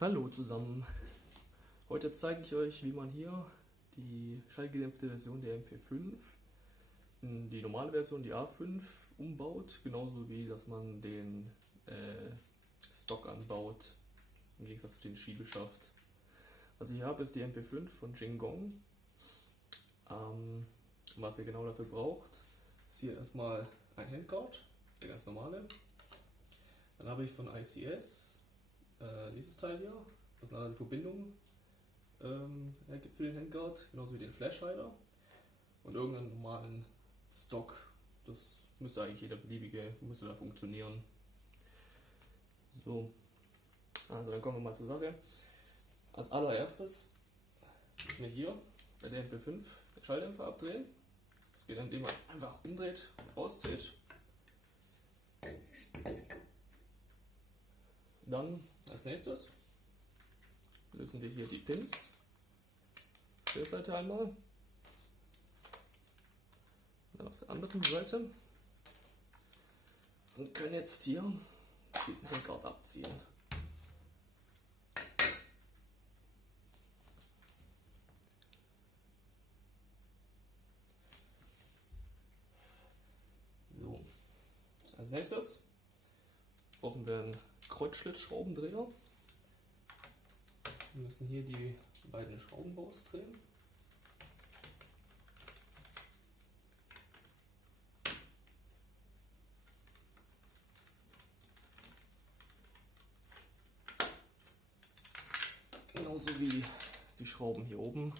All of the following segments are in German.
Hallo zusammen, heute zeige ich euch, wie man hier die schallgedämpfte Version der MP5 in die normale Version, die A5, umbaut, genauso wie dass man den Stock anbaut, im Gegensatz zu den Schiebeschaft. Also hier habe ich die MP5 von Jingong. Was ihr genau dafür braucht, ist hier erstmal ein Handguard, der ganz normale. Dann habe ich von ICS dieses Teil hier, das eine Verbindung ergibt für den Handguard, genauso wie den Flashhider und irgendeinen normalen Stock. Das müsste eigentlich jeder beliebige, müsste da funktionieren. So, also dann kommen wir mal zur Sache. Als allererstes müssen wir hier bei der MP5 den Schalldämpfer abdrehen. Das geht dann, indem man einfach umdreht und rauszieht. Dann als nächstes lösen wir hier die Pins auf der Seite einmal, dann auf der anderen Seite und können jetzt hier diesen Handguard abziehen. So, als nächstes brauchen wir einen Kreuzschlitzschraubendreher. Wir müssen hier die beiden Schrauben rausdrehen. Genauso wie die Schrauben hier oben.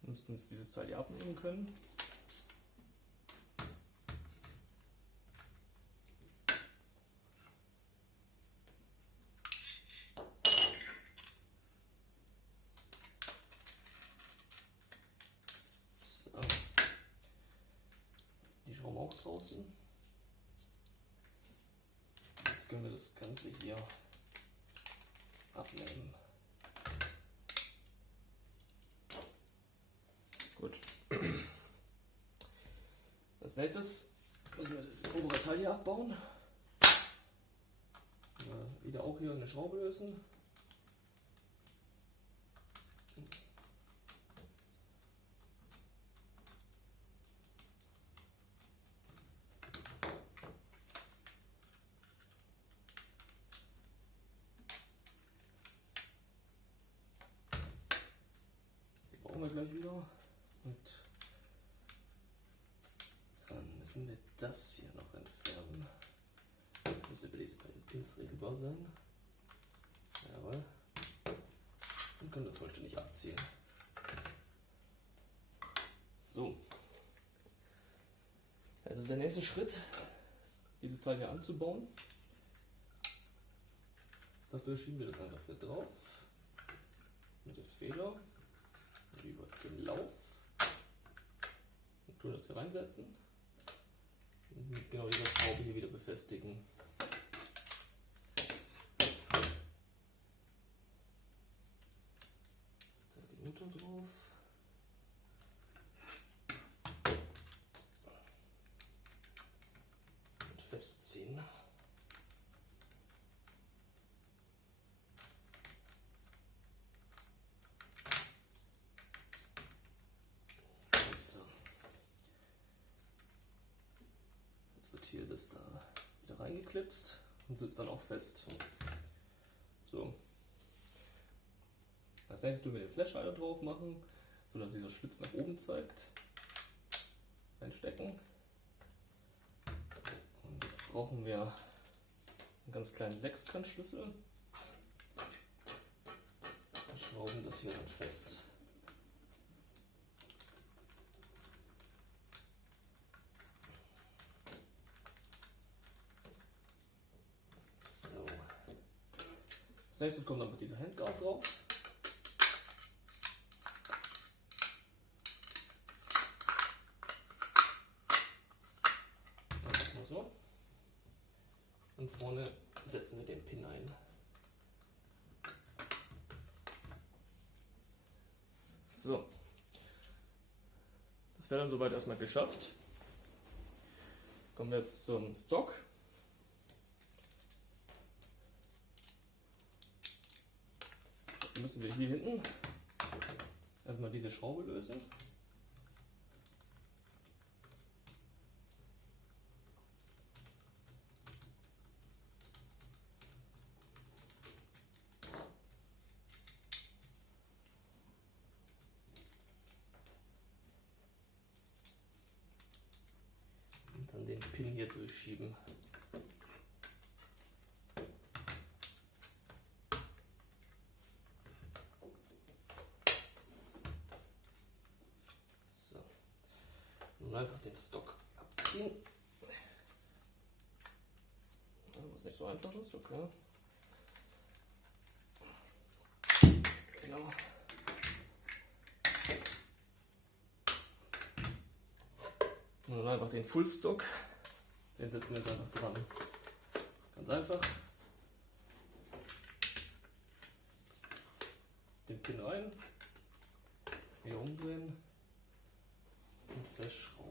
Wir müssten jetzt dieses Teil hier abnehmen können. So. Die Schrauben auch draußen. Jetzt können wir das Ganze hier abnehmen. Gut. Als nächstes müssen wir das obere Teil hier abbauen. Wieder auch hier eine Schraube lösen. Die brauchen wir gleich wieder. Und dann müssen wir das hier noch entfernen. Das müsste bei diesen beiden Pins regelbar sein. Jawohl. Dann können wir das vollständig abziehen. So. Das ist der nächste Schritt, dieses Teil hier anzubauen. Dafür schieben wir das einfach hier drauf. Mit der Feder über den Lauf. Und tun das hier reinsetzen. Und mit genau dieser Schraube hier wieder befestigen. Da die Mutter drauf. Und festziehen. So. Jetzt wird hier das da wieder reingeklipst und sitzt dann auch fest. So. Als nächstes tun wir den Flashhider drauf machen, sodass dieser Schlitz nach oben zeigt. Einstecken. Und jetzt brauchen wir einen ganz kleinen Sechskantschlüssel. Wir schrauben das hier dann fest. So. Als nächstes kommt einfach dieser Handguard drauf. So. Und vorne setzen wir den Pin ein. So, Das wäre dann soweit erstmal geschafft. Kommen wir jetzt zum Stock. Dann müssen wir hier hinten erstmal diese Schraube lösen. Und dann den Pin hier durchschieben. Nun einfach den Stock abziehen. Was nicht so einfach ist, okay. Genau. Und dann einfach den Full Stock, den setzen wir jetzt einfach dran. Ganz einfach. Den Pin ein, wieder umdrehen und festschrauben.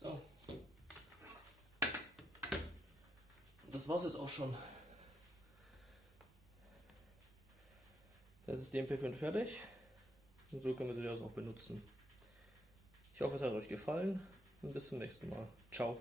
So. Das war's jetzt auch schon. Das ist die MP5 fertig. Und so können wir sie das auch benutzen. Ich hoffe, es hat euch gefallen und bis zum nächsten Mal. Ciao.